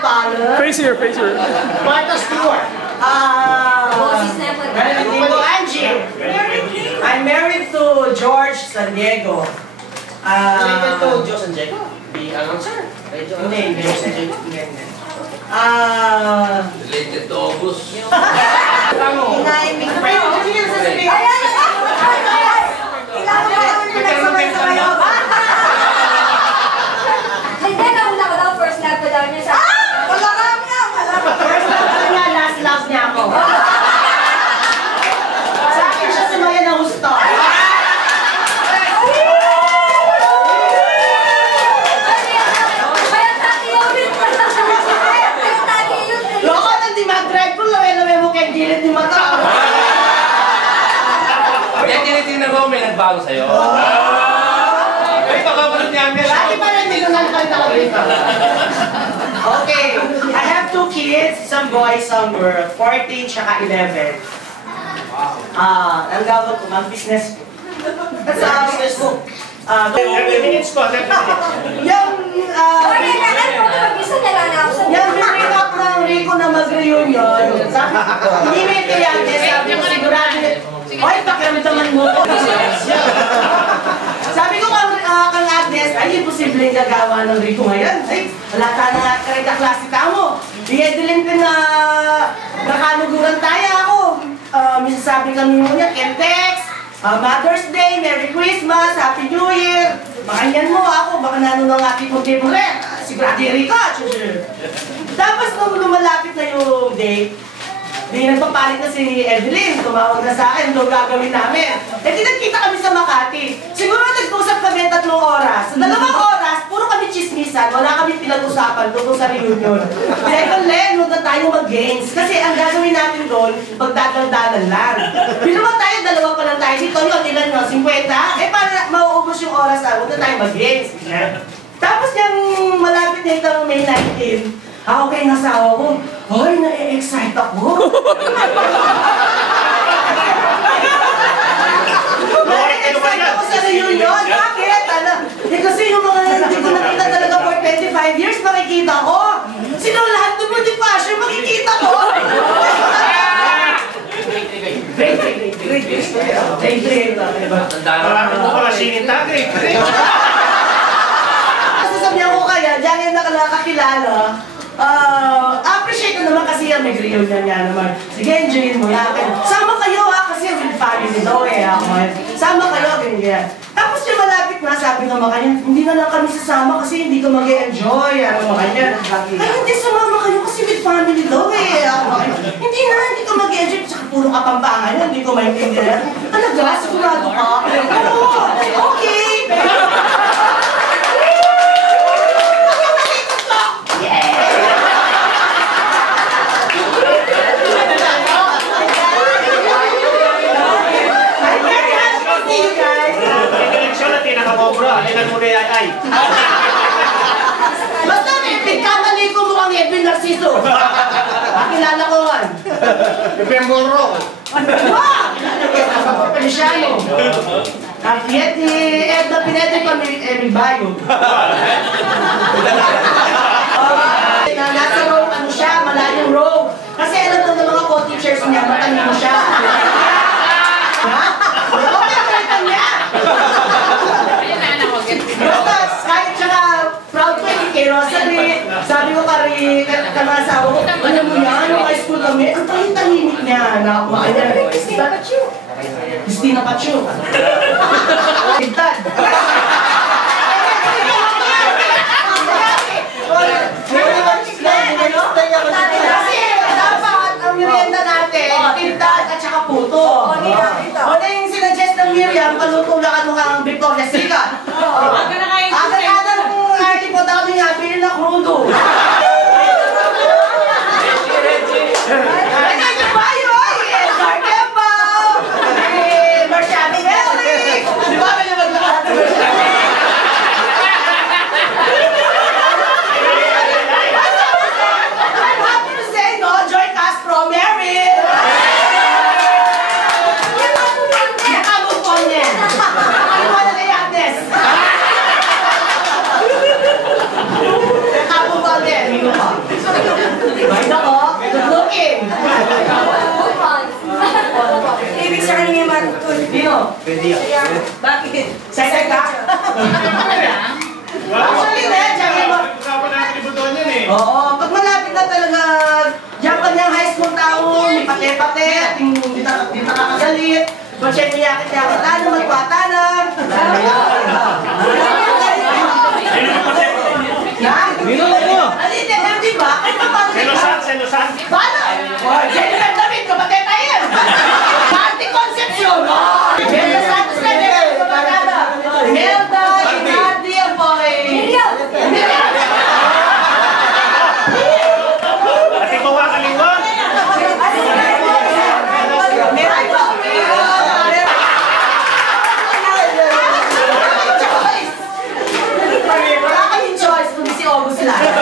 father. Face here, face here. Martha Stewart. Angie. I'm married to George San Diego. Related to Joe San Diego? The announcer? Hindi. Related to August. Inaimig ko. Ayan! Kailangan ba naman pinagsabay-sabay ako? Hindi, nauna ko daw. First love ko daw niya sa... Wala ka nga! First love ko niya, last love niya ako. Sa akin siya sumaya na gusto. Loko, nang di mag-drive ko, lawe-lawe mo kay Gilid ni Mata. Kaya tinitingnan ko, may nagbago sa'yo. Ay, pagkabalot niya kami. Lagi pa rin, hindi ko nalakal ako dito. Okay, I have 2 kids, some boy, some girl, 14 tsaka 11. Ang gawag ko, mag-business ko. Sa business ko. Minutes ko, Yung bring up ng Rico na mag-reunion, hindi may kayante, sabi ko sigurado, oy, pakiramdaman mo ko. Sabi ko kang Agnes, ay, imposibleng gagawa ng Rico ngayon. Ay, wala ka na karega klase ka mo. Di-edilin ka na nakaluguran tayo ako. Minsan sabi kami mo niya, Kentex, Mother's Day, Merry Christmas, Happy New Year. Baka yan mo ako, baka nanunong ating puti mo rin. Sigurado Rico. Tapos nung lumalapit na yung date, di nagpapalit na si Evelyn, tumawag na sa akin, doon gagawin namin. Eh di nagkita kami sa Makati. Siguro nag-usap kami 3 oras. Sa 2 oras, puro kami chismisan, wala kami pinag-usapan doon sa reunion. Kaya ito, Len, huwag na tayo mag-games. Kasi ang gagawin natin doon, magdadaldalan lang. Binuman tayo, 2 pa lang tayo dito, yun, ilan nyo, 50? Eh para mauubos yung oras, huwag na tayo mag-games. Tapos yung malapit na itong May 19, okay, nasawa ko. Hoy, na-excite ako. Na-excite ako sa reunion. Bakit? Eh kasi yung mga hindi ko nakita talaga for 25 years, makikita ko. Sino lahat ng beauty fashion, makikita ko. Great. Marami mo pala sinita, great. Sasabihan ko kaya, dyan yung nakakilala. Appreciate ko naman kasi yung nag-reunion niya naman. Sige, enjoyin mo yan. Sama kayo kasi with family daw Sama kayo, ganyan. Tapos yung malapit na, sabi naman kanya, hindi na lang kami sasama kasi hindi ko mag-e-enjoy. Ay, hindi sumama kayo kasi with family daw hindi ko mag-e-enjoy. Tsaka puro kapampangan yun, hindi ko maintindihan. Talaga, sigurado ka? Oo, okay. Basta pagkamali ko mukhang Edwin Narciso. Kilala ko man. Pemboro. Feliciano. Kahit ni Edna Pinete pa may bayo. Nasa row, siya, malayong row. Kasi alam mo ng mga co-teachers niya, matalino siya. Ha? Okay, nakita niya. Basta, kahit siya na proud ko kay Rosalie, sabi ko kay asawa ko, alam mo yan, nung high school kami, ang tahimik niya. Nakakuha niya. Christina Pachu. Hintad. Kasi dapat ang merienda natin, hintad at saka puto. O na yung sinuggest ng Miriam, palutulakan mo kang Victoria's Secret. Agad-agad ng arti po daw niya, bilhin na krudo. Marciano Melly! Di ba kanya maglakad? Pwede yan. Bakit? Second ka? Actually, diyan mo. Usapan natin ni Buton yan eh. Oo, pag malapit na talaga, diyan pa niyang high school tao, may pate-pate, at hindi nakakagalit. Pag siya niyakit-yakit, magpatanan. Minulog mo! Alin, di ba? Ay, paano? Selosan. Paano? Oh, Jennifer David, kapatid tayo yan. Marty Concepcion. Jennifer Santos na din, kapatada. Imelda, Inardi, ang boy. Miriam! At ikaw ang kaliwag. Meron pa, wala kaming choice kundi si August lang.